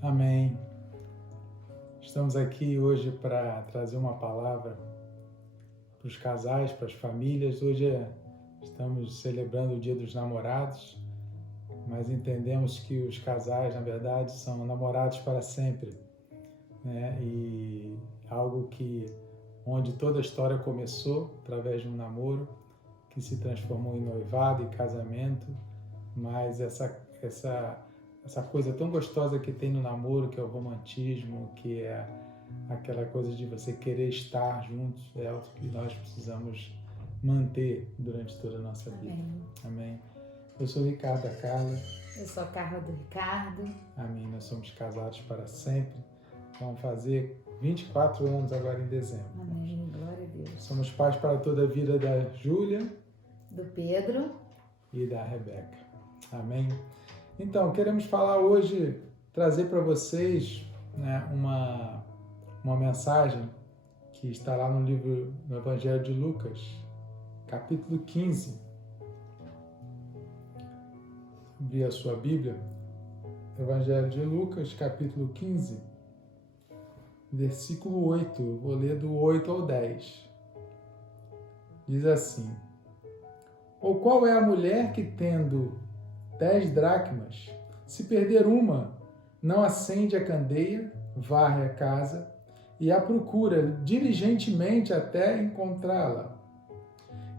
Amém. Estamos aqui hoje para trazer uma palavra para os casais, para as famílias. Hoje estamos celebrando o Dia dos Namorados, mas entendemos que os casais, na verdade, são namorados para sempre, né? E algo onde toda a história começou através de um namoro que se transformou em noivado e casamento, mas essa coisa tão gostosa que tem no namoro, que é o romantismo, que é aquela coisa de você querer estar juntos, é algo que nós precisamos manter durante toda a nossa vida. Amém. Amém. Eu sou o Ricardo da Carla. Eu sou a Carla do Ricardo. Amém. Nós somos casados para sempre. Vamos fazer 24 anos agora em dezembro. Amém. Glória a Deus. Somos pais para toda a vida da Júlia, do Pedro e da Rebeca. Amém. Então, queremos falar hoje, trazer para vocês, né, uma mensagem que está lá no livro, no Evangelho de Lucas, capítulo 15. Abri a sua Bíblia, Evangelho de Lucas, capítulo 15, versículo 8. Vou ler do 8 ao 10. Diz assim: Ou qual é a mulher que, tendo 10 dracmas, se perder uma, não acende a candeia, varre a casa e a procura diligentemente até encontrá-la?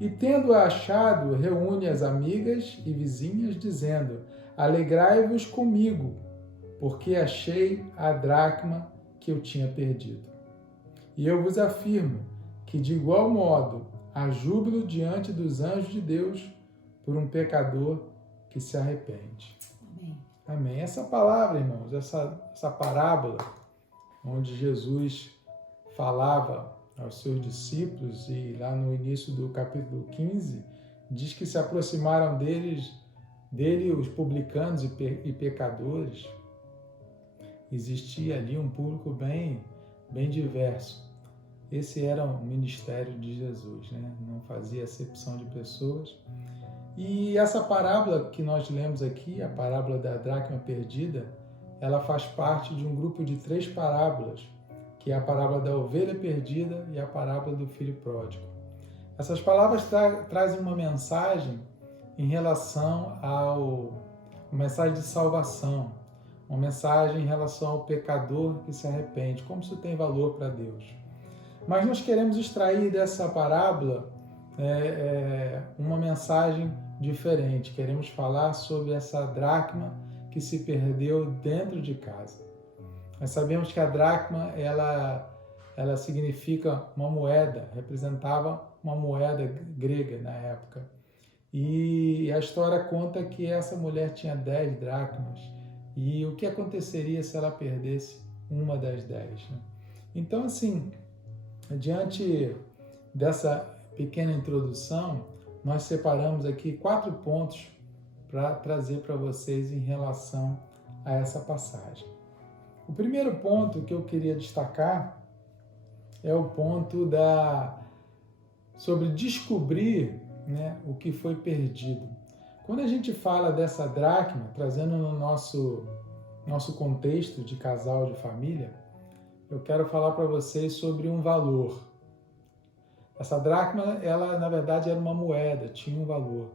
E tendo-a achado, reúne as amigas e vizinhas, dizendo: Alegrai-vos comigo, porque achei a dracma que eu tinha perdido. E eu vos afirmo que, de igual modo, há júbilo diante dos anjos de Deus por um pecador que se arrepende. Amém. Amém. Essa palavra, irmãos, essa parábola, onde Jesus falava aos seus discípulos, e lá no início do capítulo 15, diz que se aproximaram dele os publicanos e pecadores. Existia ali um público bem diverso. Esse era o ministério de Jesus, né? Não fazia acepção de pessoas. E essa parábola que nós lemos aqui, a parábola da dracma perdida, ela faz parte de um grupo de 3 parábolas, que é a parábola da ovelha perdida e a parábola do filho pródigo. Essas palavras trazem uma mensagem em relação uma mensagem de salvação, uma mensagem em relação ao pecador que se arrepende, como isso tem valor para Deus. Mas nós queremos extrair dessa parábola uma mensagem diferente. Queremos falar sobre essa dracma que se perdeu dentro de casa. Nós sabemos que a dracma, ela significa uma moeda, representava uma moeda grega na época. E a história conta que essa mulher tinha 10 dracmas. E o que aconteceria se ela perdesse uma das 10? Né? Então, assim, diante dessa pequena introdução, nós separamos aqui 4 pontos para trazer para vocês em relação a essa passagem. O primeiro ponto que eu queria destacar é o ponto sobre descobrir, né, o que foi perdido. Quando a gente fala dessa dracma, trazendo no nosso contexto de casal, de família, eu quero falar para vocês sobre um valor. Essa dracma, ela na verdade era uma moeda, tinha um valor.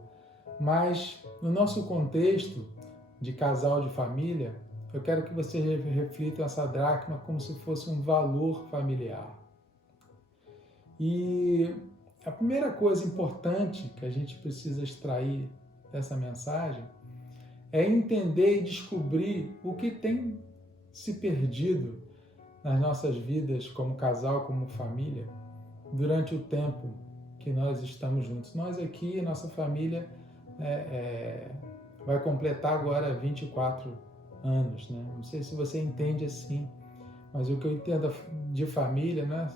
Mas no nosso contexto de casal, de família, eu quero que vocês reflitam essa dracma como se fosse um valor familiar. E a primeira coisa importante que a gente precisa extrair dessa mensagem é entender e descobrir o que tem se perdido nas nossas vidas como casal, como família, durante o tempo que nós estamos juntos. Nós aqui, nossa família, vai completar agora 24 anos, né? Não sei se você entende assim, mas o que eu entendo de família não é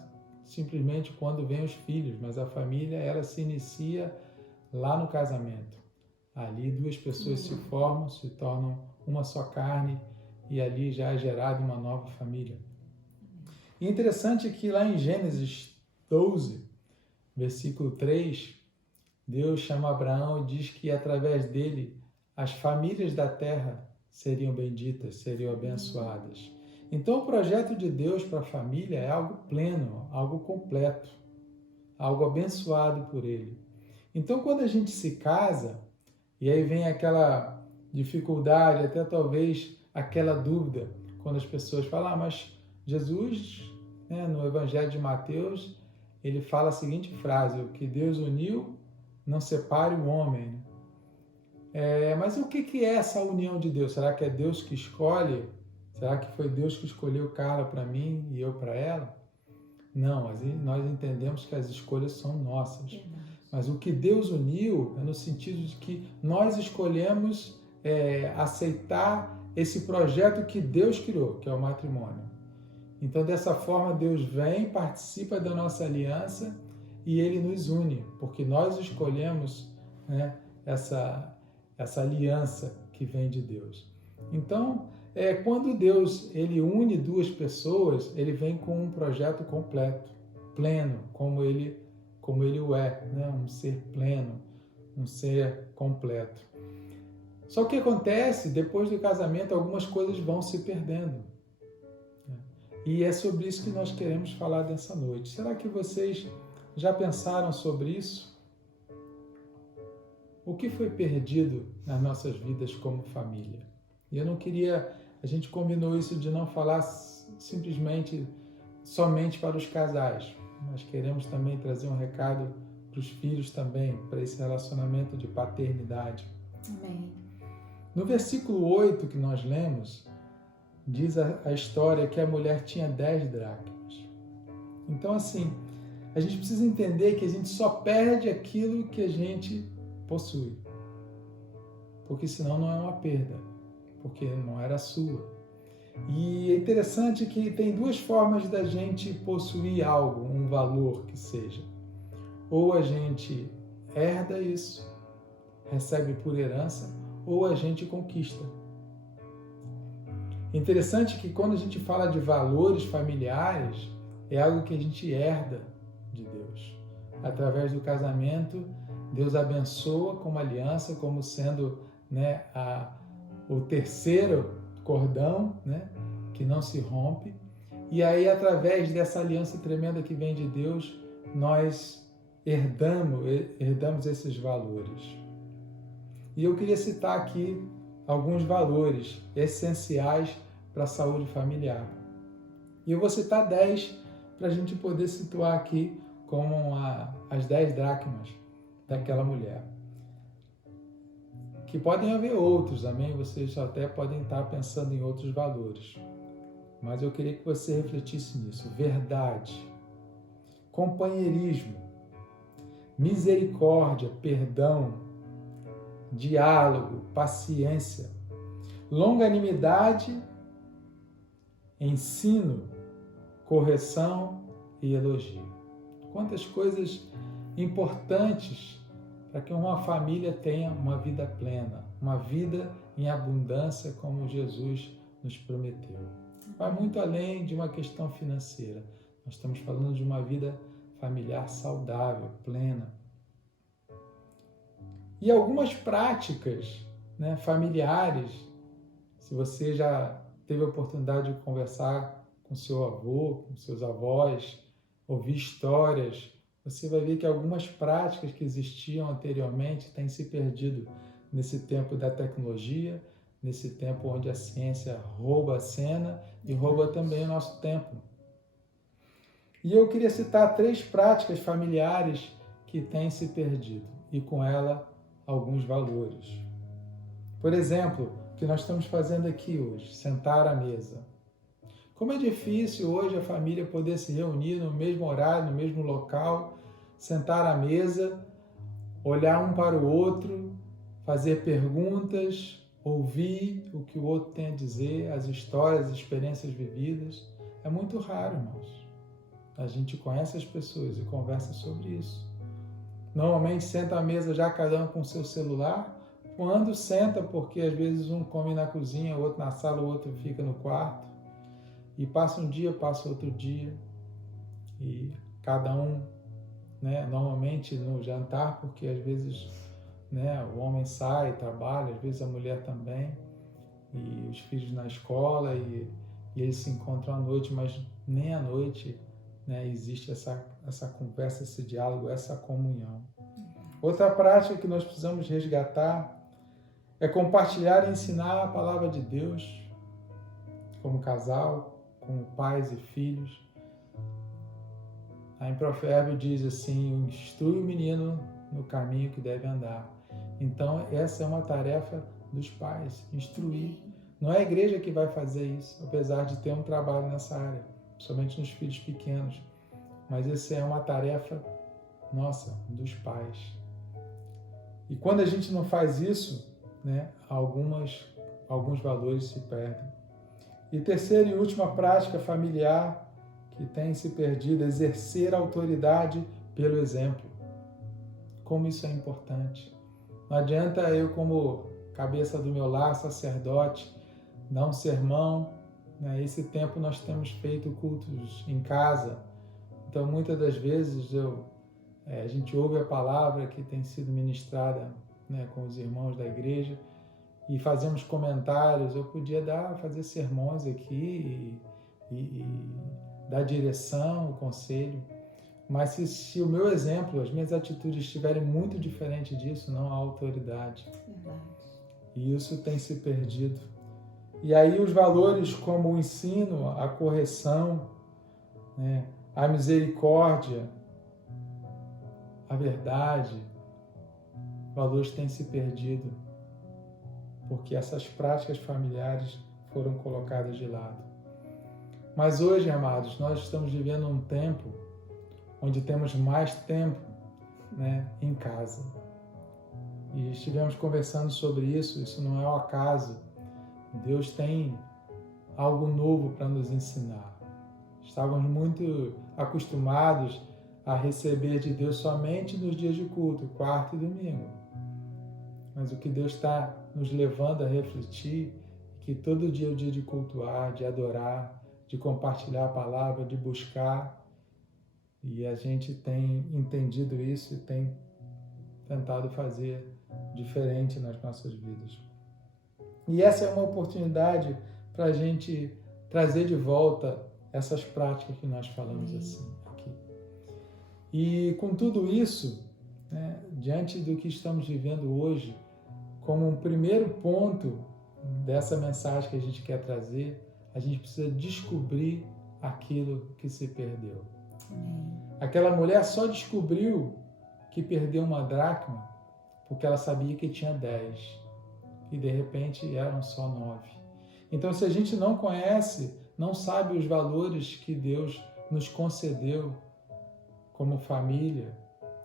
simplesmente quando vem os filhos, mas a família, ela se inicia lá no casamento. Ali 2 pessoas se formam, se tornam uma só carne, e ali já é gerada uma nova família. E interessante é que lá em Gênesis 12, versículo 3, Deus chama Abraão e diz que através dele as famílias da terra seriam benditas, seriam abençoadas. Então, o projeto de Deus para a família é algo pleno, algo completo, algo abençoado por Ele. Então, quando a gente se casa, e aí vem aquela dificuldade, até talvez aquela dúvida, quando as pessoas falam, mas Jesus, né, no Evangelho de Mateus, ele fala a seguinte frase, o que Deus uniu, não separe o homem. Mas o que é essa união de Deus? Será que é Deus que escolhe? Será que foi Deus que escolheu Carla para mim e eu para ela? Não, nós entendemos que as escolhas são nossas. Mas o que Deus uniu é no sentido de que nós escolhemos aceitar esse projeto que Deus criou, que é o matrimônio. Então, dessa forma, Deus vem, participa da nossa aliança e Ele nos une, porque nós escolhemos, né, essa aliança que vem de Deus. Então, quando Deus ele une duas pessoas, Ele vem com um projeto completo, pleno, como Ele o é, né? Um ser pleno, um ser completo. Só que acontece, depois do casamento, algumas coisas vão se perdendo. E é sobre isso que nós queremos falar dessa noite. Será que vocês já pensaram sobre isso? O que foi perdido nas nossas vidas como família? E eu não queria... A gente combinou isso de não falar simplesmente, somente para os casais. Nós queremos também trazer um recado para os filhos também, para esse relacionamento de paternidade. Amém. No versículo 8 que nós lemos, diz a história que a mulher tinha 10 dracmas. Então, assim, a gente precisa entender que a gente só perde aquilo que a gente possui. Porque senão não é uma perda, porque não era sua. E é interessante que tem duas formas da gente possuir algo, um valor que seja. Ou a gente herda isso, recebe por herança, ou a gente conquista. É interessante que quando a gente fala de valores familiares, é algo que a gente herda de Deus. Através do casamento, Deus abençoa como aliança, como sendo, né, o terceiro cordão, né, que não se rompe. E aí, através dessa aliança tremenda que vem de Deus, nós herdamos esses valores. E eu queria citar aqui alguns valores essenciais para a saúde familiar. E eu vou citar 10 para a gente poder situar aqui como as 10 dracmas daquela mulher. Que podem haver outros, amém? Vocês até podem estar pensando em outros valores. Mas eu queria que você refletisse nisso. Verdade, companheirismo, misericórdia, perdão, diálogo, paciência, longanimidade, ensino, correção e elogio. Quantas coisas importantes para que uma família tenha uma vida plena, uma vida em abundância como Jesus nos prometeu. Vai muito além de uma questão financeira. Nós estamos falando de uma vida familiar saudável, plena. E algumas práticas, né, familiares, se você já teve a oportunidade de conversar com seu avô, com seus avós, ouvir histórias, você vai ver que algumas práticas que existiam anteriormente têm se perdido nesse tempo da tecnologia, nesse tempo onde a ciência rouba a cena e rouba também o nosso tempo. E eu queria citar 3 práticas familiares que têm se perdido e com ela alguns valores. Por exemplo, o que nós estamos fazendo aqui hoje, sentar à mesa. Como é difícil hoje a família poder se reunir no mesmo horário, no mesmo local, sentar à mesa, olhar um para o outro, fazer perguntas, ouvir o que o outro tem a dizer, as histórias, as experiências vividas. É muito raro, irmãos. A gente conhece as pessoas e conversa sobre isso. Normalmente senta à mesa já cada um com o seu celular. Quando senta, porque às vezes um come na cozinha, o outro na sala, o outro fica no quarto. E passa um dia, passa outro dia. E cada um, né, normalmente no jantar, porque às vezes, né, o homem sai, trabalha, às vezes a mulher também. e os filhos na escola e eles se encontram à noite, mas nem à noite, né, existe essa conversa, esse diálogo, essa comunhão. Outra prática que nós precisamos resgatar é compartilhar e ensinar a palavra de Deus como casal, como pais e filhos. Aí em Provérbio diz assim: instrui o menino no caminho que deve andar. Então essa é uma tarefa dos pais, instruir. Não é a igreja que vai fazer isso, apesar de ter um trabalho nessa área, principalmente nos filhos pequenos. Mas essa é uma tarefa nossa, dos pais. E quando a gente não faz isso, né, alguns valores se perdem. E terceira e última prática familiar que tem se perdido, exercer a autoridade pelo exemplo. Como isso é importante. Não adianta eu, como cabeça do meu lar, sacerdote, dar um sermão. Né? Esse tempo nós temos feito cultos em casa. Então, muitas das vezes, a gente ouve a palavra que tem sido ministrada, né, com os irmãos da igreja e fazemos comentários. Eu podia fazer sermões aqui e dar direção, o conselho, mas se o meu exemplo, as minhas atitudes estiverem muito diferentes disso, não há autoridade. Verdade. E isso tem se perdido. E aí os valores como o ensino, a correção, né, a misericórdia, a verdade, valores têm se perdido, porque essas práticas familiares foram colocadas de lado. Mas hoje, amados, nós estamos vivendo um tempo onde temos mais tempo, né, em casa. E estivemos conversando sobre isso não é um acaso. Deus tem algo novo para nos ensinar. Estávamos muito acostumados a receber de Deus somente nos dias de culto, quarta e domingo. Mas o que Deus está nos levando a refletir é que todo dia é o dia de cultuar, de adorar, de compartilhar a palavra, de buscar. E a gente tem entendido isso e tem tentado fazer diferente nas nossas vidas. E essa é uma oportunidade para a gente trazer de volta essas práticas que nós falamos assim aqui. E com tudo isso, né, diante do que estamos vivendo hoje, como um primeiro ponto dessa mensagem que a gente quer trazer, a gente precisa descobrir aquilo que se perdeu. Aquela mulher só descobriu que perdeu uma dracma porque ela sabia que tinha 10 e de repente eram só 9. Então, se a gente não conhece, não sabe os valores que Deus nos concedeu como família,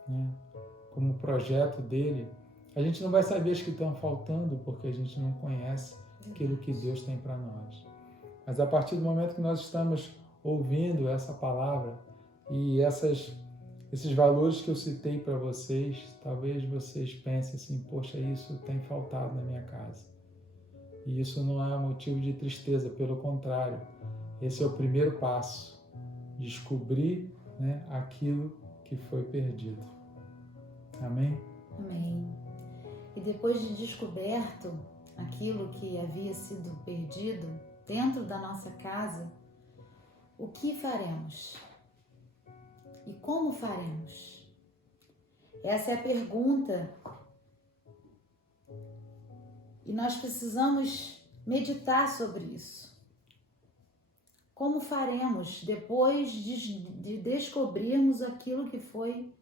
né, como projeto dele, a gente não vai saber as que estão faltando porque a gente não conhece aquilo que Deus tem para nós. Mas a partir do momento que nós estamos ouvindo essa palavra e esses valores que eu citei para vocês, talvez vocês pensem assim: poxa, isso tem faltado na minha casa. E isso não é motivo de tristeza, pelo contrário, esse é o primeiro passo, descobrir, né, aquilo que foi perdido. Amém? Amém. E depois de descoberto aquilo que havia sido perdido dentro da nossa casa, o que faremos? E como faremos? Essa é a pergunta. E nós precisamos meditar sobre isso. Como faremos depois de descobrirmos aquilo que foi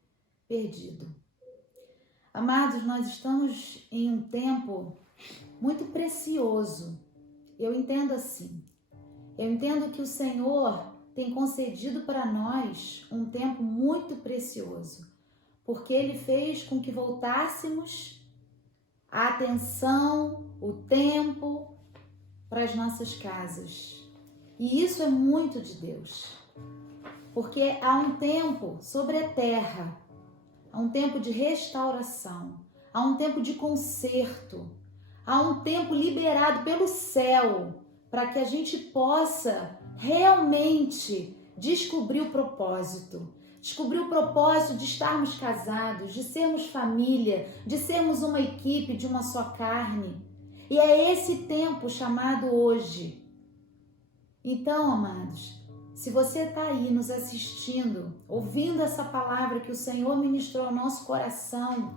perdido? Amados, nós estamos em um tempo muito precioso. Eu entendo assim. Eu entendo que o Senhor tem concedido para nós um tempo muito precioso, porque Ele fez com que voltássemos a atenção, o tempo para as nossas casas. E isso é muito de Deus, porque há um tempo sobre a terra, há um tempo de restauração, há um tempo de conserto, há um tempo liberado pelo céu para que a gente possa realmente descobrir o propósito de estarmos casados, de sermos família, de sermos uma equipe, de uma só carne. E é esse tempo chamado hoje. Então, amados, se você está aí nos assistindo, ouvindo essa palavra que o Senhor ministrou ao nosso coração,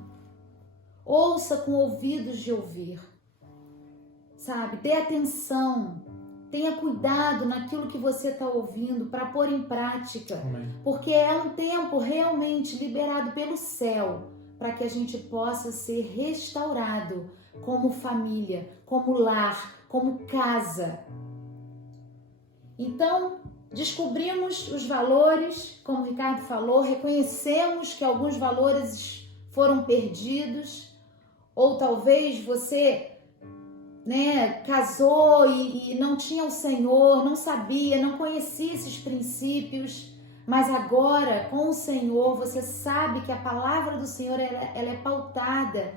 ouça com ouvidos de ouvir, sabe? Dê atenção, tenha cuidado naquilo que você está ouvindo para pôr em prática. Amém. Porque é um tempo realmente liberado pelo céu para que a gente possa ser restaurado como família, como lar, como casa. Então, descobrimos os valores, como o Ricardo falou, reconhecemos que alguns valores foram perdidos, ou talvez você, casou e não tinha o Senhor, não sabia, não conhecia esses princípios, mas agora com o Senhor você sabe que a palavra do Senhor ela é pautada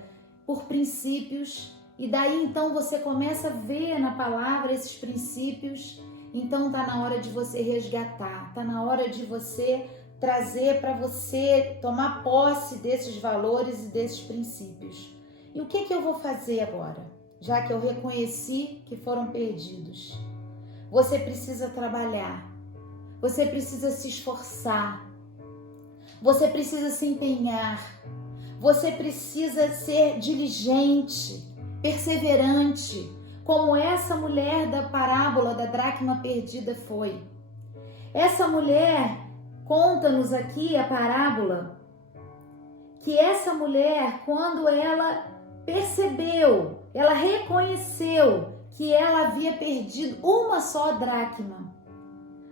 por princípios, e daí então você começa a ver na palavra esses princípios. Então está na hora de você resgatar, está na hora de você trazer para você tomar posse desses valores e desses princípios. E o que eu vou fazer agora, já que eu reconheci que foram perdidos? Você precisa trabalhar, você precisa se esforçar, você precisa se empenhar, você precisa ser diligente, perseverante, como essa mulher da parábola da dracma perdida foi. Essa mulher, conta-nos aqui a parábola, que essa mulher, quando ela percebeu, ela reconheceu que ela havia perdido uma só dracma.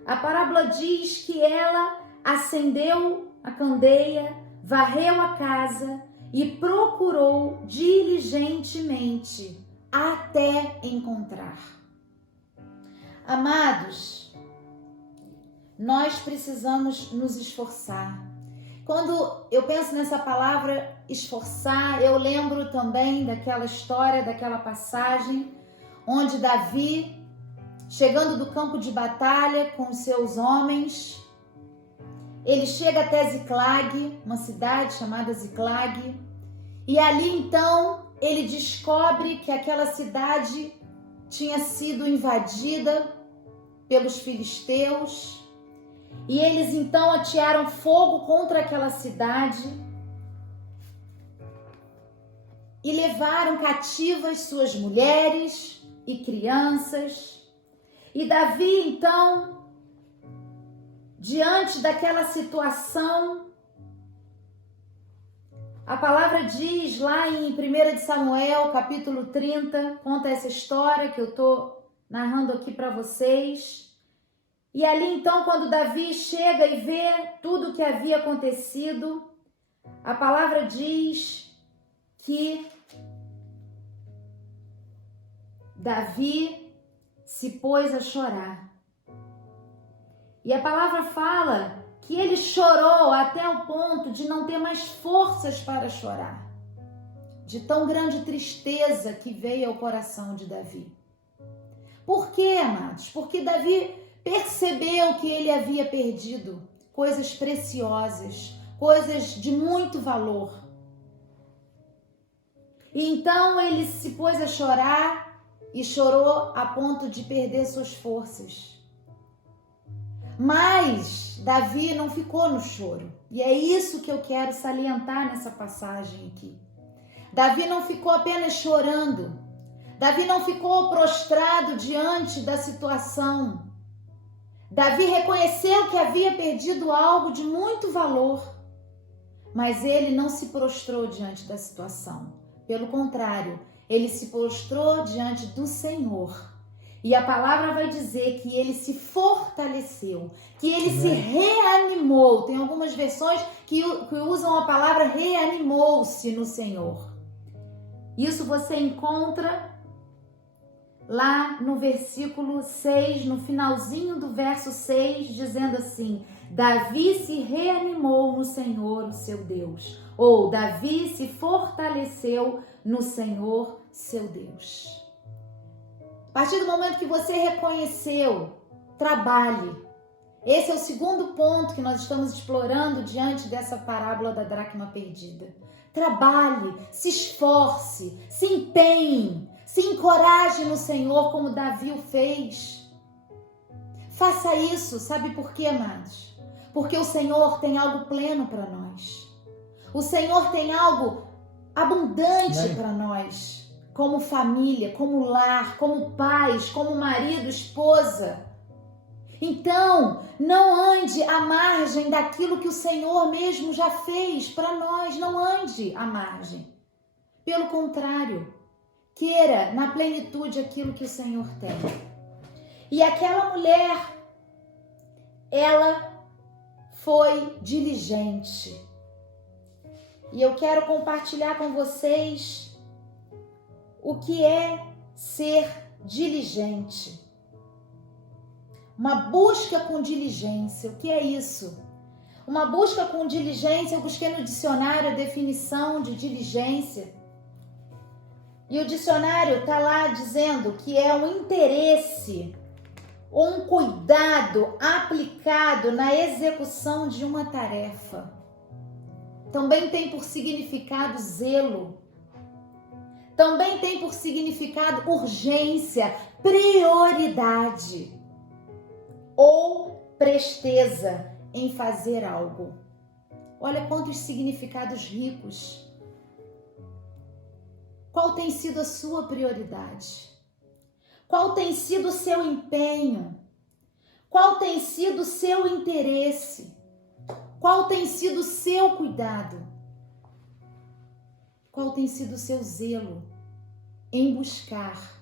A parábola diz que ela acendeu a candeia, varreu a casa e procurou diligentemente até encontrar. Amados, nós precisamos nos esforçar. Quando eu penso nessa palavra esforçar, eu lembro também daquela história, daquela passagem onde Davi, chegando do campo de batalha com os seus homens, ele chega até Ziclag, uma cidade chamada Ziclag, e ali então ele descobre que aquela cidade tinha sido invadida pelos filisteus, e eles então atearam fogo contra aquela cidade e levaram cativas suas mulheres e crianças. E Davi então, diante daquela situação, a palavra diz lá em 1 Samuel, capítulo 30, conta essa história que eu estou narrando aqui para vocês. E ali então, quando Davi chega e vê tudo o que havia acontecido, a palavra diz que Davi se pôs a chorar. E a palavra fala que ele chorou até o ponto de não ter mais forças para chorar, de tão grande tristeza que veio ao coração de Davi. Por quê, amados? Porque Davi percebeu que ele havia perdido coisas preciosas, coisas de muito valor. E então ele se pôs a chorar e chorou a ponto de perder suas forças. Mas Davi não ficou no choro. E é isso que eu quero salientar nessa passagem aqui. Davi não ficou apenas chorando. Davi não ficou prostrado diante da situação. Davi reconheceu que havia perdido algo de muito valor. Mas ele não se prostrou diante da situação. Pelo contrário, ele se prostrou diante do Senhor. E a palavra vai dizer que ele se fortaleceu, que ele se reanimou. Tem algumas versões que usam a palavra reanimou-se no Senhor. Isso você encontra lá no versículo 6, no finalzinho do verso 6, dizendo assim: Davi se reanimou no Senhor, o seu Deus. Ou Davi se fortaleceu no Senhor, seu Deus. A partir do momento que você reconheceu, trabalhe. Esse é o segundo ponto que nós estamos explorando diante dessa parábola da dracma perdida. Trabalhe, se esforce, se empenhe, Se encoraje no Senhor como Davi o fez. Faça isso, sabe por quê, amados? Porque o Senhor tem algo pleno para nós. O Senhor tem algo abundante para nós, como família, como lar, como pais, como marido, esposa. Então, não ande à margem daquilo que o Senhor mesmo já fez para nós. Não ande à margem. Pelo contrário, queira na plenitude aquilo que o Senhor tem. E aquela mulher, ela foi diligente. E eu quero compartilhar com vocês o que é ser diligente. Uma busca com diligência. O que é isso? Uma busca com diligência, eu busquei no dicionário a definição de diligência. E o dicionário está lá dizendo que é um interesse ou um cuidado aplicado na execução de uma tarefa. Também tem por significado zelo. Também tem por significado urgência, prioridade ou presteza em fazer algo. Olha quantos significados ricos. Qual tem sido a sua prioridade? Qual tem sido o seu empenho? Qual tem sido o seu interesse? Qual tem sido o seu cuidado? Qual tem sido o seu zelo em buscar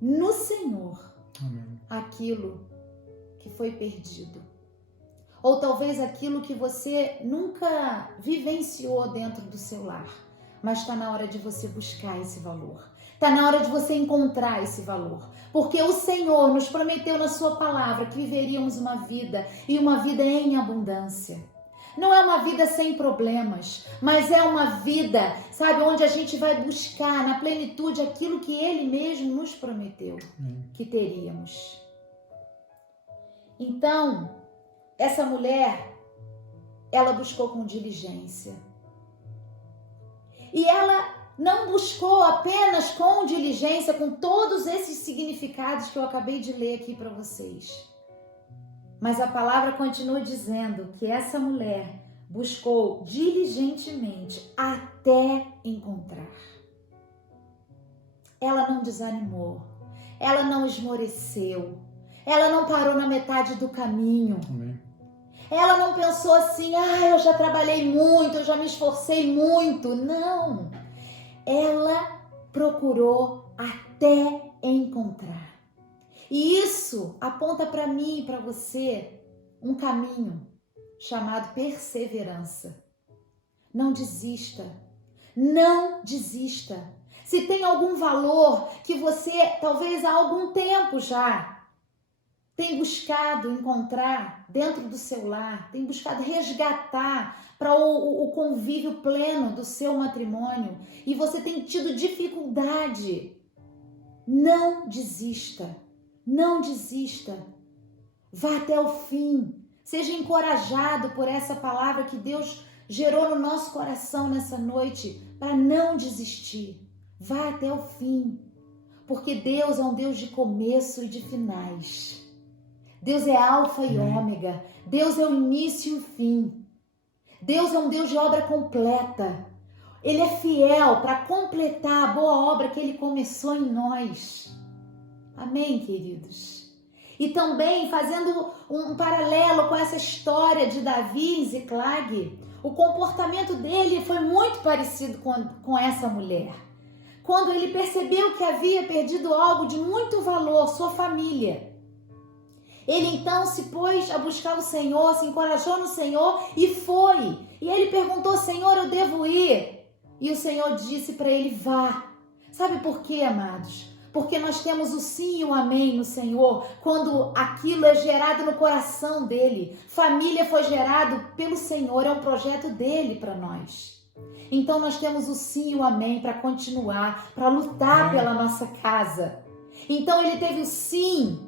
no Senhor aquilo que foi perdido? Ou talvez aquilo que você nunca vivenciou dentro do seu lar, mas está na hora de você buscar esse valor. Está na hora de você encontrar esse valor. Porque o Senhor nos prometeu na sua palavra que viveríamos uma vida e uma vida em abundância. Não é uma vida sem problemas, mas é uma vida, sabe, onde a gente vai buscar na plenitude aquilo que Ele mesmo nos prometeu que teríamos. Então, essa mulher, ela buscou com diligência. E ela não buscou apenas com diligência, com todos esses significados que eu acabei de ler aqui para vocês. Mas a palavra continua dizendo que essa mulher buscou diligentemente até encontrar. Ela não desanimou, ela não esmoreceu, ela não parou na metade do caminho. Amém. Ela não pensou assim, eu já trabalhei muito, eu já me esforcei muito. Não, ela procurou até encontrar. E isso aponta para mim e para você um caminho chamado perseverança. Não desista. Não desista. Se tem algum valor que você talvez há algum tempo já tem buscado encontrar dentro do seu lar, tem buscado resgatar para o convívio pleno do seu matrimônio e você tem tido dificuldade, não desista. Não desista. Vá até o fim. Seja encorajado por essa palavra que Deus gerou no nosso coração nessa noite para não desistir. Vá até o fim. Porque Deus é um Deus de começo e de finais. Deus é alfa e ômega. Deus é o início e o fim. Deus é um Deus de obra completa. Ele é fiel para completar a boa obra que Ele começou em nós. Amém, queridos? E também, fazendo um paralelo com essa história de Davi e Ziclag, o comportamento dele foi muito parecido com essa mulher. Quando ele percebeu que havia perdido algo de muito valor, sua família, ele então se pôs a buscar o Senhor, se encorajou no Senhor e foi. E ele perguntou, Senhor, eu devo ir? E o Senhor disse para ele, vá. Sabe por quê, amados? Porque nós temos o sim e o amém no Senhor, quando aquilo é gerado no coração dele. Família foi gerado pelo Senhor, é um projeto dele para nós. Então nós temos o sim e o amém para continuar, para lutar pela nossa casa. Então ele teve o sim,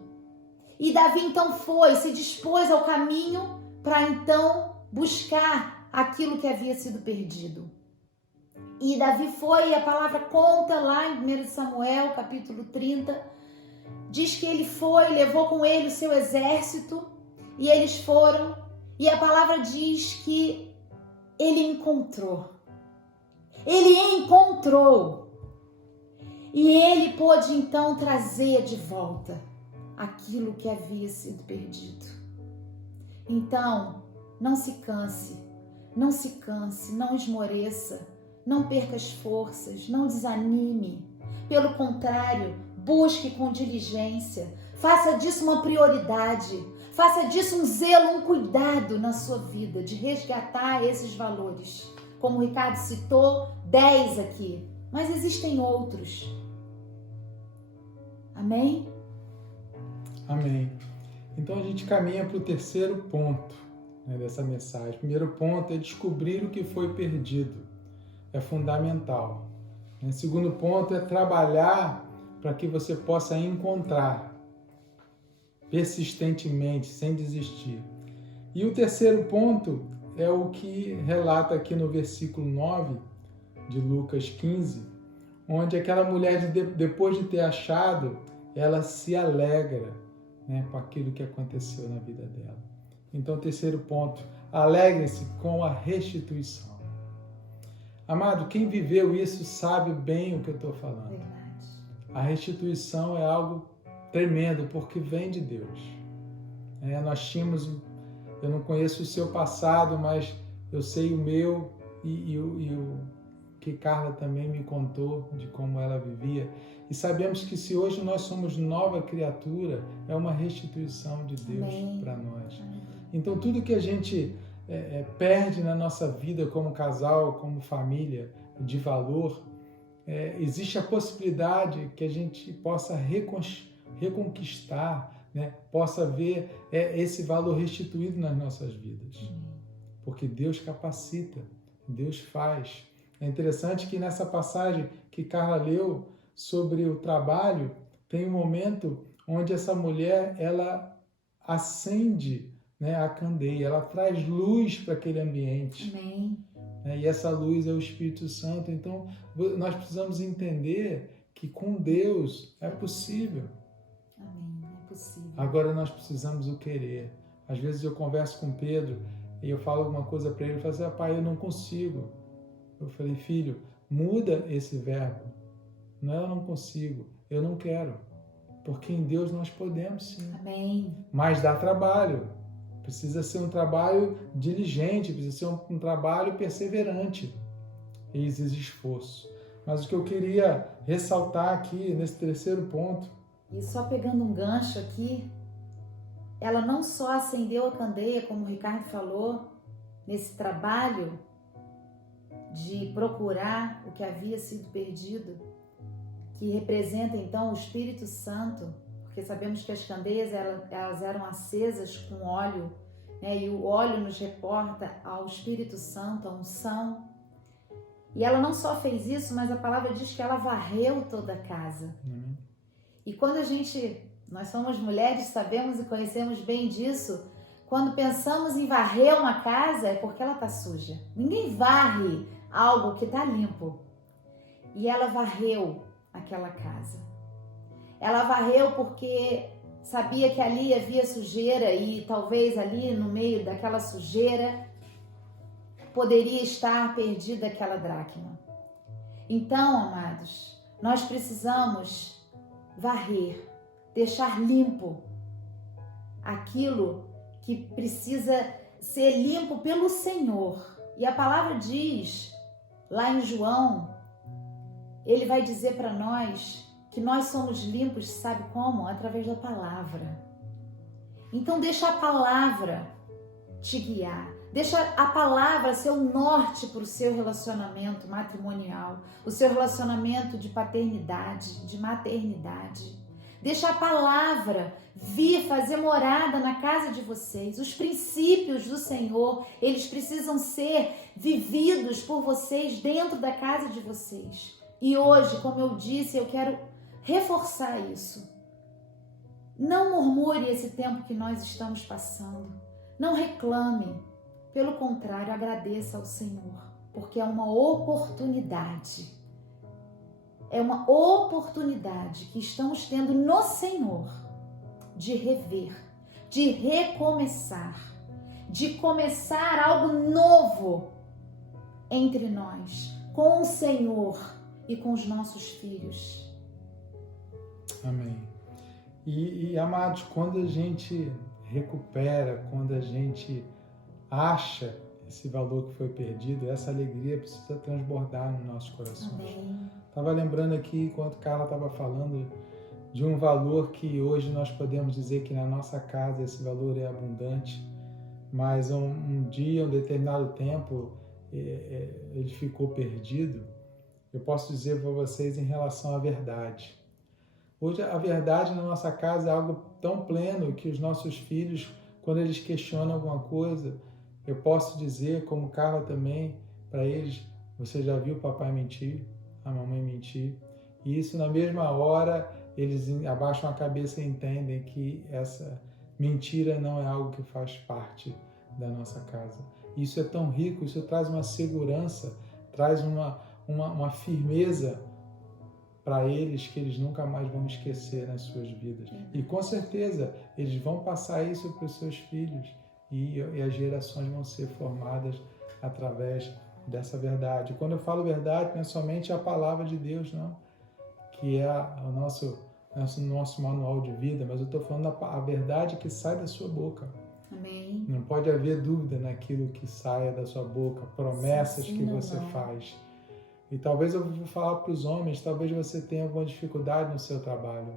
e Davi então se dispôs ao caminho para então buscar aquilo que havia sido perdido. E Davi foi, e a palavra conta lá em 1 Samuel, capítulo 30, diz que ele foi, levou com ele o seu exército, e eles foram, e a palavra diz que ele encontrou. E ele pôde então trazer de volta aquilo que havia sido perdido. Então, não se canse, não esmoreça, não perca as forças, não desanime. Pelo contrário, busque com diligência, faça disso uma prioridade, faça disso um zelo, um cuidado na sua vida, de resgatar esses valores. Como o Ricardo citou, 10 aqui, mas existem outros. Amém? Amém. Então a gente caminha para o terceiro ponto, né, dessa mensagem. O primeiro ponto é descobrir o que foi perdido. É fundamental. O segundo ponto é trabalhar para que você possa encontrar persistentemente, sem desistir. E o terceiro ponto é o que relata aqui no versículo 9 de Lucas 15, onde aquela mulher, depois de ter achado, ela se alegra, né, com aquilo que aconteceu na vida dela. Então, terceiro ponto, alegre-se com a restituição. Amado, quem viveu isso sabe bem o que eu estou falando. Verdade. A restituição é algo tremendo, porque vem de Deus. Nós tínhamos, eu não conheço o seu passado, mas eu sei o meu e o que Carla também me contou de como ela vivia. E sabemos que se hoje nós somos nova criatura, é uma restituição de Deus para nós. Então tudo que a gente perde na nossa vida como casal, como família, de valor, existe a possibilidade que a gente possa reconquistar, né? Possa ver esse valor restituído nas nossas vidas. Porque Deus capacita, Deus faz. É interessante que nessa passagem que Carla leu sobre o trabalho, tem um momento onde essa mulher, ela acende, né, a candeia, ela traz luz para aquele ambiente. Amém. E essa luz é o Espírito Santo. Então, nós precisamos entender que com Deus é possível. Amém, é possível. Agora nós precisamos o querer. Às vezes eu converso com Pedro e eu falo alguma coisa para ele, ele fala assim, pai, eu não consigo. Eu falei, filho, muda esse verbo. Não é eu não consigo, eu não quero. Porque em Deus nós podemos sim. Amém. Mas dá trabalho. Precisa ser um trabalho diligente, precisa ser um trabalho perseverante. E exige esforço. Mas o que eu queria ressaltar aqui, nesse terceiro ponto... E só pegando um gancho aqui, ela não só acendeu a candeia, como o Ricardo falou, nesse trabalho de procurar o que havia sido perdido, que representa então o Espírito Santo, porque sabemos que as candeias elas eram acesas com óleo, né? E o óleo nos reporta ao Espírito Santo, a unção. E ela não só fez isso, mas a palavra diz que ela varreu toda a casa. E quando nós somos mulheres, sabemos e conhecemos bem disso, quando pensamos em varrer uma casa é porque ela está suja. Ninguém varre algo que está limpo. E ela varreu aquela casa. Ela varreu porque sabia que ali havia sujeira e talvez ali no meio daquela sujeira poderia estar perdida aquela dracma. Então, amados, nós precisamos varrer, deixar limpo aquilo que precisa ser limpo pelo Senhor. E a palavra diz, lá em João, ele vai dizer para nós que nós somos limpos, sabe como? Através da palavra. Então deixa a palavra te guiar. Deixa a palavra ser o norte para o seu relacionamento matrimonial, o seu relacionamento de paternidade, de maternidade. Deixa a palavra vir fazer morada na casa de vocês. Os princípios do Senhor, eles precisam ser vividos por vocês dentro da casa de vocês. E hoje, como eu disse, eu quero reforçar isso. Não murmure esse tempo que nós estamos passando. Não reclame. Pelo contrário, agradeça ao Senhor porque é uma oportunidade. É uma oportunidade que estamos tendo no Senhor de rever, de recomeçar, de começar algo novo entre nós, com o Senhor e com os nossos filhos. Amém. Amados, quando a gente recupera, quando a gente acha esse valor que foi perdido, essa alegria precisa transbordar nos nossos corações. Amém. Estava lembrando aqui, enquanto Carla estava falando, de um valor que hoje nós podemos dizer que na nossa casa esse valor é abundante, mas um dia, um determinado tempo, ele ficou perdido. Eu posso dizer para vocês em relação à verdade. Hoje a verdade na nossa casa é algo tão pleno que os nossos filhos, quando eles questionam alguma coisa, eu posso dizer, como Carla também, para eles: você já viu o papai mentir, a mamãe mentir? E isso na mesma hora eles abaixam a cabeça e entendem que essa mentira não é algo que faz parte da nossa casa. Isso é tão rico, isso traz uma segurança, traz uma firmeza para eles que eles nunca mais vão esquecer nas suas vidas. E com certeza eles vão passar isso para os seus filhos e as gerações vão ser formadas através dessa verdade. Quando eu falo verdade, não é somente a palavra de Deus, não, que é o nosso manual de vida, mas eu estou falando a verdade que sai da sua boca. Amém. Não pode haver dúvida naquilo que saia da sua boca, promessas que você faz. E talvez eu vou falar para os homens, talvez você tenha alguma dificuldade no seu trabalho.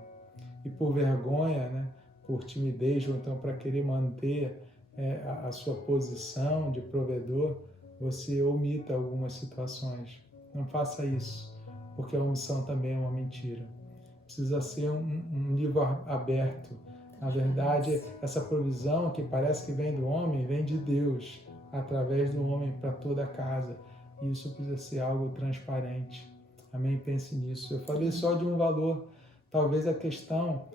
E por vergonha, né, por timidez, ou então para querer manter a sua posição de provedor, você omita algumas situações. Não faça isso, porque a omissão também é uma mentira. Precisa ser um livro aberto. Na verdade, essa provisão que parece que vem do homem, vem de Deus, através do homem para toda a casa. E isso precisa ser algo transparente. Amém? Pense nisso. Eu falei só de um valor. Talvez a questão,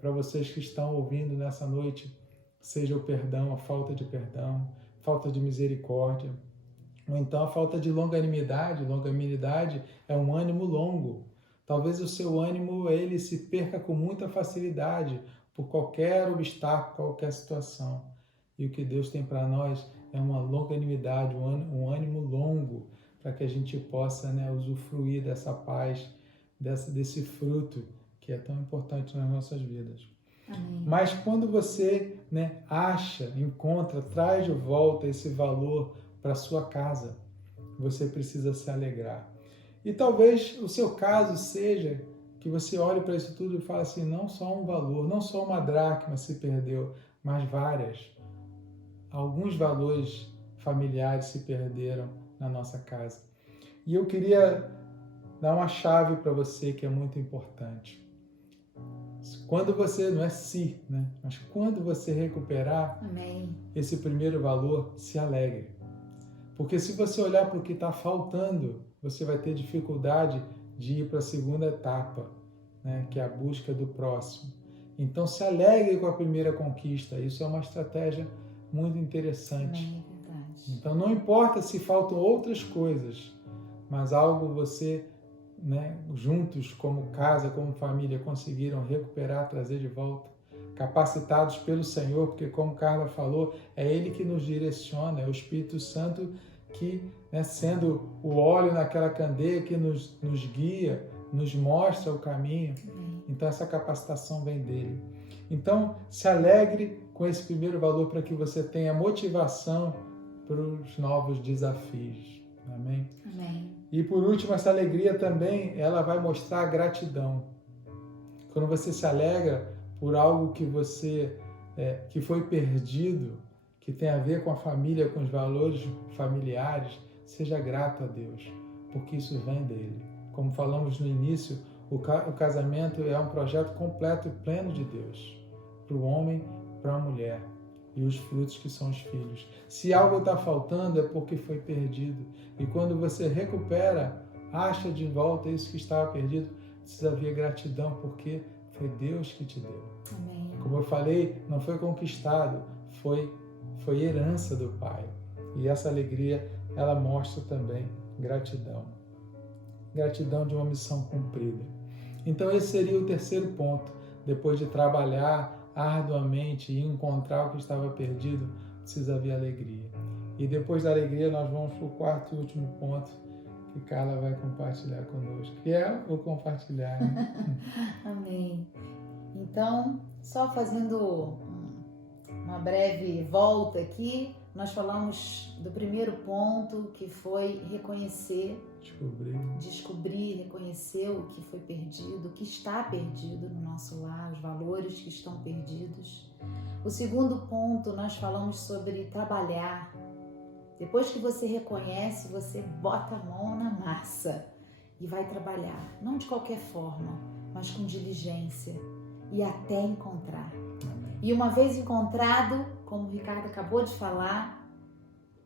para vocês que estão ouvindo nessa noite, seja o perdão, a falta de perdão, falta de misericórdia. Ou então a falta de longanimidade. Longanimidade é um ânimo longo. Talvez o seu ânimo ele se perca com muita facilidade por qualquer obstáculo, qualquer situação. E o que Deus tem para nós é uma longanimidade, um ânimo longo, para que a gente possa, né, usufruir dessa paz, desse fruto que é tão importante nas nossas vidas. Amém. Mas quando você, né, acha, encontra, traz de volta esse valor para a sua casa, você precisa se alegrar. E talvez o seu caso seja que você olhe para isso tudo e fale assim: não só um valor, não só uma dracma se perdeu, mas várias. Alguns valores familiares se perderam na nossa casa. E eu queria dar uma chave para você que é muito importante. Quando você, não é se, né? Mas quando você recuperar Amém. esse primeiro valor, se alegre. Porque se você olhar para o que está faltando, você vai ter dificuldade de ir para a segunda etapa, né? Que é a busca do próximo. Então se alegre com a primeira conquista. Isso é uma estratégia muito interessante. Amém, é verdade. Então não importa se faltam outras coisas, mas algo você, né, juntos como casa, como família, conseguiram recuperar, trazer de volta, capacitados pelo Senhor, porque como Carla falou, é Ele que nos direciona, é o Espírito Santo que, né, sendo o óleo naquela candeia que nos guia, nos mostra o caminho. Então essa capacitação vem dele. Então se alegre com esse primeiro valor para que você tenha motivação para os novos desafios. Amém? Amém. E por último, essa alegria também, ela vai mostrar a gratidão. Quando você se alegra por algo que que foi perdido, que tem a ver com a família, com os valores familiares, seja grato a Deus, porque isso vem dele. Como falamos no início, o casamento é um projeto completo e pleno de Deus, para o homem, para a mulher, e os frutos que são os filhos. Se algo está faltando é porque foi perdido. E quando você recupera, acha de volta isso que estava perdido, precisa haver gratidão, porque foi Deus que te deu. Amém. Como eu falei, não foi conquistado, foi herança do Pai. E essa alegria ela mostra também gratidão. Gratidão de uma missão cumprida. Então esse seria o terceiro ponto. Depois de trabalhar arduamente e encontrar o que estava perdido, precisa haver alegria. E depois da alegria nós vamos para o quarto e último ponto que Carla vai compartilhar conosco, que é o compartilhar. Né? Amém. Então, só fazendo uma breve volta aqui, nós falamos do primeiro ponto, que foi reconhecer, descobrir, reconhecer o que foi perdido, o que está perdido no nosso lar, os valores que estão perdidos. O segundo ponto, nós falamos sobre trabalhar. Depois que você reconhece, você bota a mão na massa e vai trabalhar, não de qualquer forma, mas com diligência e até encontrar. Amém. E uma vez encontrado, como o Ricardo acabou de falar,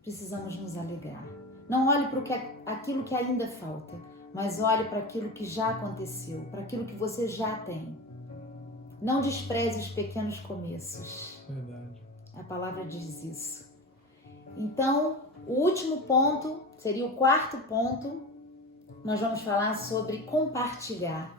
precisamos nos alegrar. Não olhe para aquilo que ainda falta, mas olhe para aquilo que já aconteceu, para aquilo que você já tem. Não despreze os pequenos começos. Verdade. A palavra diz isso. Então, o último ponto, seria o quarto ponto, nós vamos falar sobre compartilhar.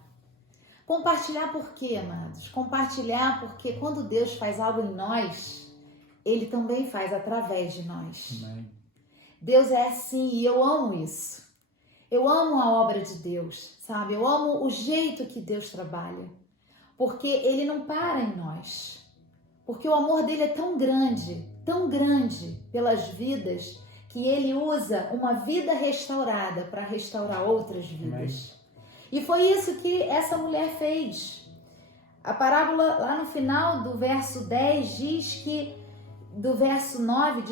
Compartilhar por quê, amados? Compartilhar porque quando Deus faz algo em nós, Ele também faz através de nós. Amém. Deus é assim e eu amo isso. Eu amo a obra de Deus, sabe? Eu amo o jeito que Deus trabalha. Porque Ele não para em nós. Porque o amor dele é tão grande pelas vidas, que Ele usa uma vida restaurada para restaurar outras vidas. Amém. E foi isso que essa mulher fez. A parábola lá no final do verso 10 diz que, do verso 9,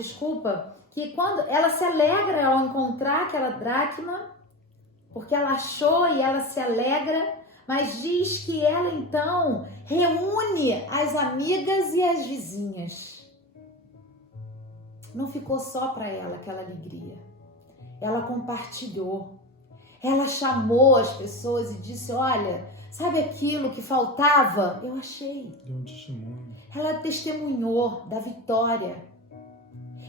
que quando ela se alegra ao encontrar aquela dracma, porque ela achou e ela se alegra, mas diz que ela então reúne as amigas e as vizinhas. Não ficou só para ela aquela alegria. Ela compartilhou. Ela chamou as pessoas e disse, olha, sabe aquilo que faltava? Eu achei. Deu um testemunho. Ela testemunhou da vitória.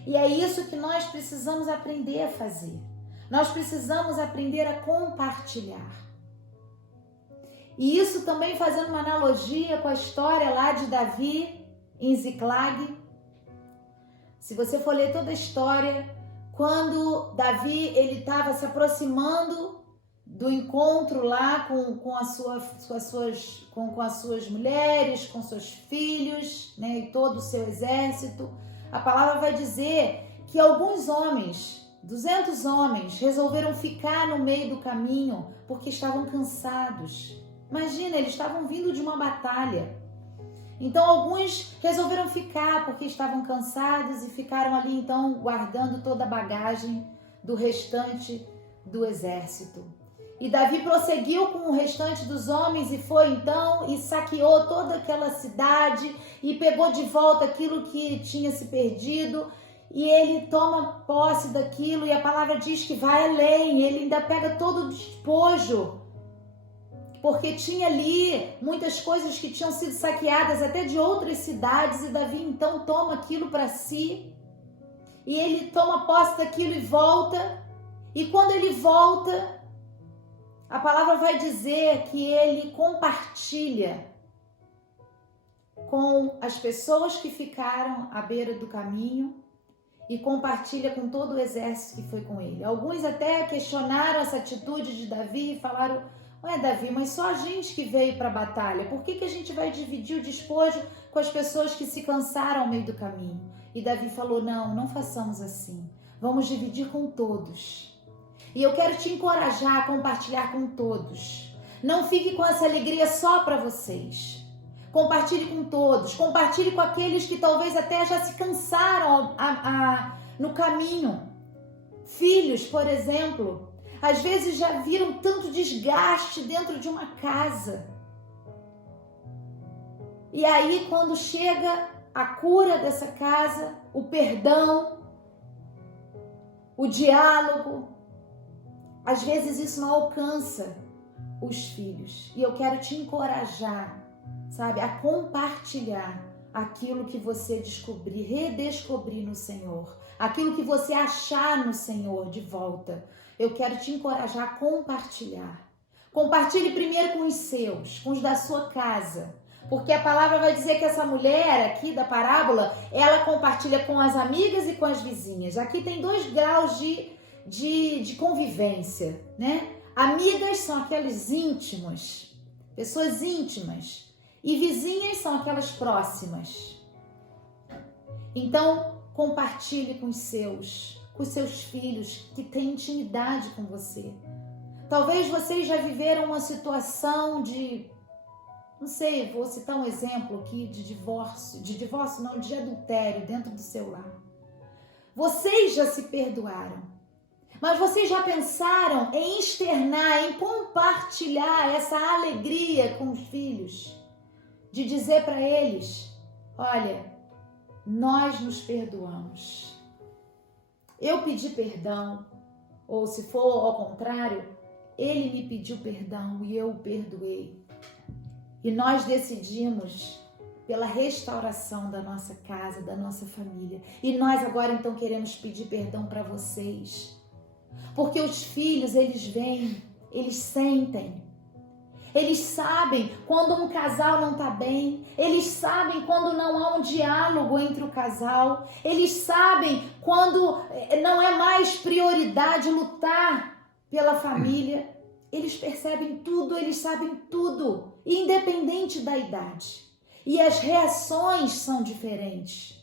E é isso que nós precisamos aprender a fazer. Nós precisamos aprender a compartilhar. E isso também fazendo uma analogia com a história lá de Davi em Ziclag. Se você for ler toda a história, quando Davi ele estava se aproximando do encontro lá com as suas mulheres, com seus filhos, né, e todo o seu exército, a palavra vai dizer que alguns homens, 200 homens, resolveram ficar no meio do caminho porque estavam cansados. Imagina, eles estavam vindo de uma batalha. Então alguns resolveram ficar porque estavam cansados e ficaram ali então guardando toda a bagagem do restante do exército. E Davi prosseguiu com o restante dos homens e foi então e saqueou toda aquela cidade e pegou de volta aquilo que tinha se perdido. E ele toma posse daquilo e a palavra diz que vai além, ele ainda pega todo o despojo. Porque tinha ali muitas coisas que tinham sido saqueadas até de outras cidades e Davi então toma aquilo para si e ele toma posse daquilo e volta. E quando ele volta, a palavra vai dizer que ele compartilha com as pessoas que ficaram à beira do caminho e compartilha com todo o exército que foi com ele. Alguns até questionaram essa atitude de Davi e falaram: ué, Davi, mas só a gente que veio para a batalha, por que a gente vai dividir o despojo com as pessoas que se cansaram ao meio do caminho? E Davi falou: não façamos assim, vamos dividir com todos. E eu quero te encorajar a compartilhar com todos. Não fique com essa alegria só para vocês. Compartilhe com todos, compartilhe com aqueles que talvez até já se cansaram no caminho. Filhos, por exemplo, às vezes já viram tanto desgaste dentro de uma casa. E aí, quando chega a cura dessa casa, o perdão, o diálogo, às vezes isso não alcança os filhos. E eu quero te encorajar, sabe, a compartilhar aquilo que você redescobrir no Senhor. aquilo que você achar no Senhor de volta, eu quero te encorajar a compartilhar. Compartilhe primeiro com os seus, com os da sua casa. Porque a palavra vai dizer que essa mulher aqui da parábola, ela compartilha com as amigas e com as vizinhas. Aqui tem 2 graus de convivência, né? Amigas são aqueles íntimos, pessoas íntimas. E vizinhas são aquelas próximas. Então, compartilhe com os seus filhos que têm intimidade com você. Talvez vocês já viveram uma situação de, não sei, vou citar um exemplo aqui de divórcio não, de adultério dentro do seu lar. Vocês já se perdoaram, mas vocês já pensaram em externar, em compartilhar essa alegria com os filhos? De dizer para eles, olha, nós nos perdoamos. Eu pedi perdão, ou se for ao contrário, ele me pediu perdão e eu o perdoei. E nós decidimos pela restauração da nossa casa, da nossa família. E nós agora então queremos pedir perdão para vocês. Porque os filhos, eles veem, eles sentem. Eles sabem quando um casal não está bem. Eles sabem quando não há um diálogo entre o casal. Eles sabem quando não é mais prioridade lutar pela família. Eles percebem tudo, eles sabem tudo, independente da idade. E as reações são diferentes,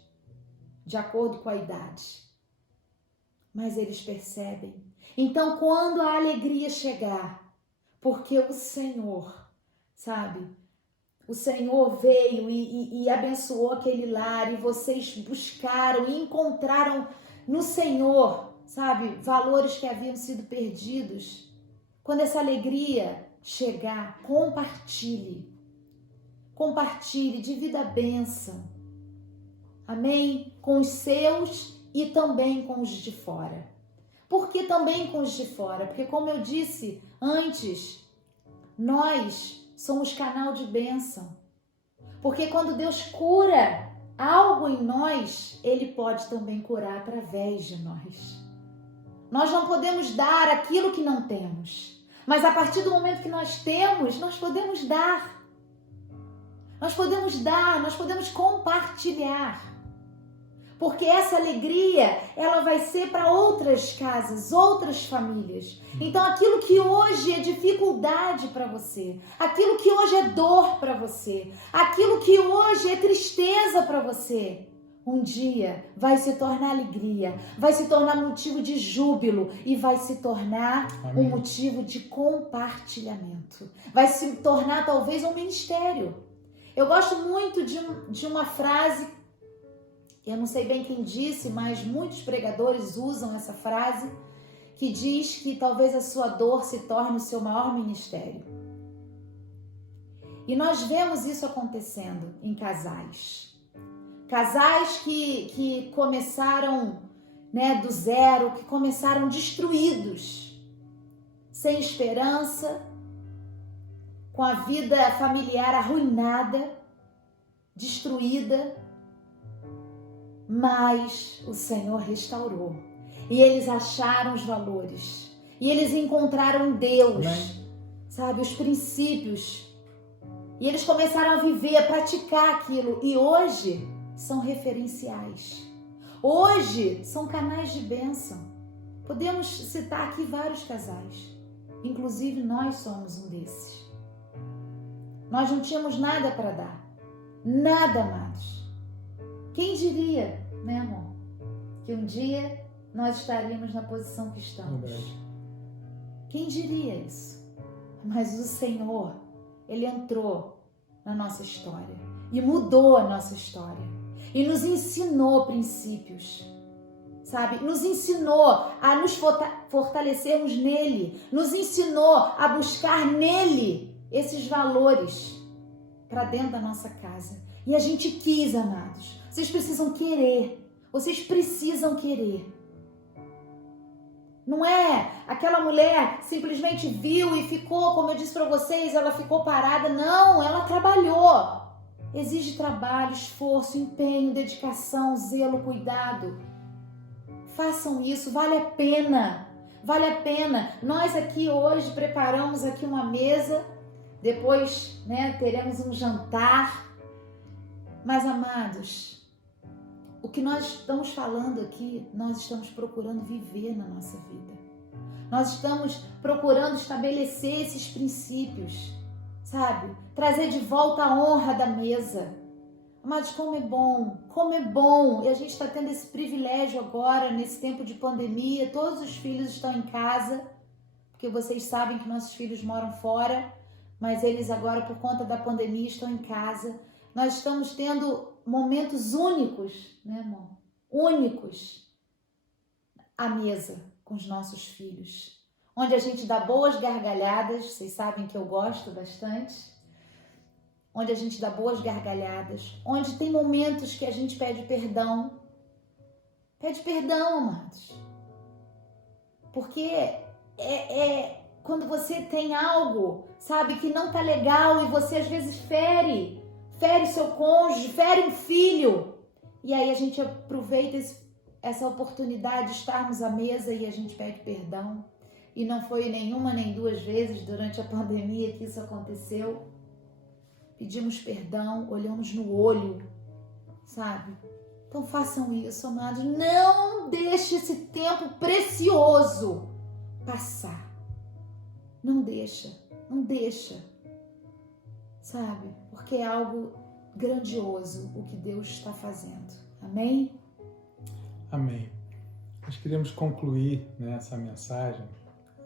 de acordo com a idade. Mas eles percebem. Então, quando a alegria chegar, porque o Senhor, sabe, o Senhor veio e abençoou aquele lar e vocês buscaram e encontraram no Senhor, sabe, valores que haviam sido perdidos. Quando essa alegria chegar, compartilhe, divida a bênção, amém? Com os seus e também com os de fora. Por que também com os de fora? Porque, como eu disse antes, nós somos canal de bênção. Porque quando Deus cura algo em nós, Ele pode também curar através de nós. Nós não podemos dar aquilo que não temos. Mas a partir do momento que nós temos, nós podemos dar. Nós podemos compartilhar. Porque essa alegria, ela vai ser para outras casas, outras famílias. Então aquilo que hoje é dificuldade para você, aquilo que hoje é dor para você, aquilo que hoje é tristeza para você, um dia vai se tornar alegria, vai se tornar motivo de júbilo e vai se tornar um motivo de compartilhamento. Vai se tornar talvez um ministério. Eu gosto muito de uma frase, eu não sei bem quem disse, mas muitos pregadores usam essa frase, que diz que talvez a sua dor se torne o seu maior ministério. E nós vemos isso acontecendo em casais. Casais que começaram, né, do zero, que começaram destruídos, sem esperança, com a vida familiar arruinada, destruída, mas o Senhor restaurou. E eles acharam os valores. E eles encontraram Deus, sabe, os princípios. E eles começaram a viver, a praticar aquilo. E hoje são referenciais. Hoje são canais de bênção. Podemos citar aqui vários casais. Inclusive nós somos um desses. Nós não tínhamos nada para dar. Nada mais. Quem diria, né, amor, que um dia nós estaríamos na posição que estamos? Quem diria isso? Mas o Senhor, Ele entrou na nossa história e mudou a nossa história e nos ensinou princípios, sabe? Nos ensinou a nos fortalecermos nele, nos ensinou a buscar nele esses valores para dentro da nossa casa. E a gente quis, amados. Vocês precisam querer. Vocês precisam querer. Não é aquela mulher simplesmente viu e ficou, como eu disse para vocês, ela ficou parada. Não, ela trabalhou. Exige trabalho, esforço, empenho, dedicação, zelo, cuidado. Façam isso, vale a pena. Vale a pena. Nós aqui hoje preparamos aqui uma mesa, depois, teremos um jantar. Mas, amados, o que nós estamos falando aqui, nós estamos procurando viver na nossa vida. Nós estamos procurando estabelecer esses princípios, sabe? Trazer de volta a honra da mesa. Mas como é bom, e a gente está tendo esse privilégio agora, nesse tempo de pandemia, todos os filhos estão em casa, porque vocês sabem que nossos filhos moram fora, mas eles agora, por conta da pandemia, estão em casa. Nós estamos tendo momentos únicos, né, amor? Únicos à mesa com os nossos filhos, onde a gente dá boas gargalhadas, vocês sabem que eu gosto bastante, onde a gente dá boas gargalhadas, onde tem momentos que a gente pede perdão. Pede perdão, amados. Porque quando você tem algo, sabe, que não tá legal e você às vezes fere seu cônjuge, fere um filho. E aí a gente aproveita essa oportunidade de estarmos à mesa e a gente pede perdão. E não foi nenhuma nem duas vezes durante a pandemia que isso aconteceu. Pedimos perdão, olhamos no olho, sabe? Então façam isso, amados. Não deixe esse tempo precioso passar. Não deixa, sabe? Porque é algo grandioso o que Deus está fazendo. Amém? Amém. Nós queremos concluir essa mensagem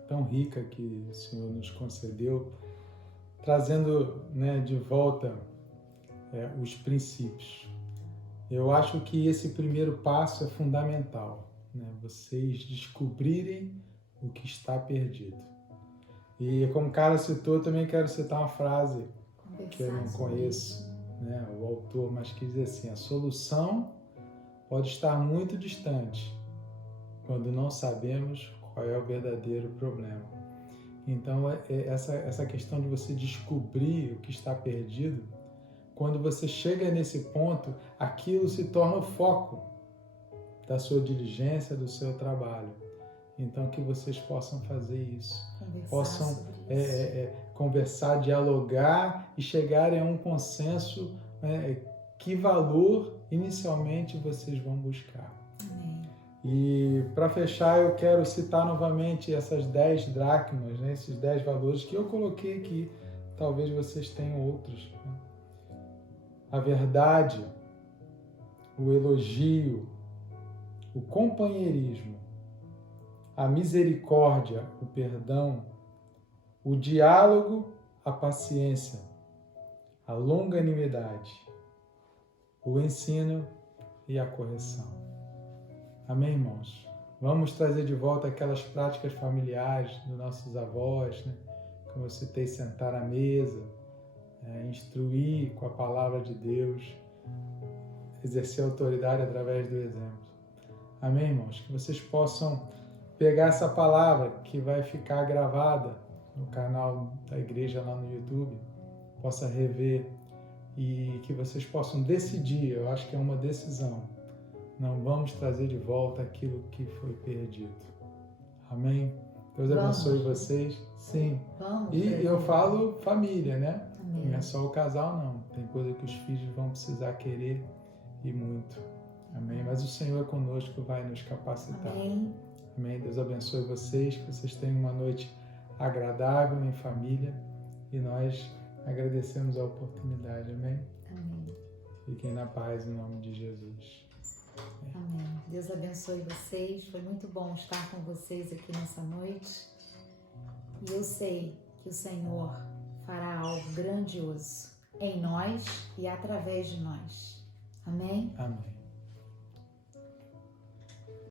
tão rica que o Senhor nos concedeu, trazendo de volta os princípios. Eu acho que esse primeiro passo é fundamental, vocês descobrirem o que está perdido. E como o cara citou, eu também quero citar uma frase que eu não conheço o autor, mas que diz assim: a solução pode estar muito distante quando não sabemos qual é o verdadeiro problema. Então, essa questão de você descobrir o que está perdido, quando você chega nesse ponto, aquilo se torna o foco da sua diligência, do seu trabalho. Então, que vocês possam fazer isso. Possam conversar, dialogar e chegarem a um consenso, que valor inicialmente vocês vão buscar. E para fechar, eu quero citar novamente essas 10 dracmas, esses 10 valores que eu coloquei aqui, talvez vocês tenham outros. A verdade, o elogio, o companheirismo, a misericórdia, o perdão, o diálogo, a paciência, a longanimidade, o ensino e a correção. Amém, irmãos? Vamos trazer de volta aquelas práticas familiares dos nossos avós, como eu citei, sentar à mesa, instruir com a palavra de Deus, exercer autoridade através do exemplo. Amém, irmãos? Que vocês possam pegar essa palavra que vai ficar gravada no canal da igreja lá no YouTube, possa rever e que vocês possam decidir. Eu acho que é uma decisão. Não vamos trazer de volta aquilo que foi perdido. Amém? Deus abençoe vocês. Sim. E eu falo família, Amém. Não é só o casal, não. Tem coisa que os filhos vão precisar querer e muito. Amém? Mas o Senhor conosco vai nos capacitar. Amém. Amém? Deus abençoe vocês, que vocês tenham uma noite agradável em família e nós agradecemos a oportunidade. Amém? Amém. Fiquem na paz em nome de Jesus. Amém. Deus abençoe vocês. Foi muito bom estar com vocês aqui nessa noite. E eu sei que o Senhor fará algo grandioso em nós e através de nós. Amém? Amém.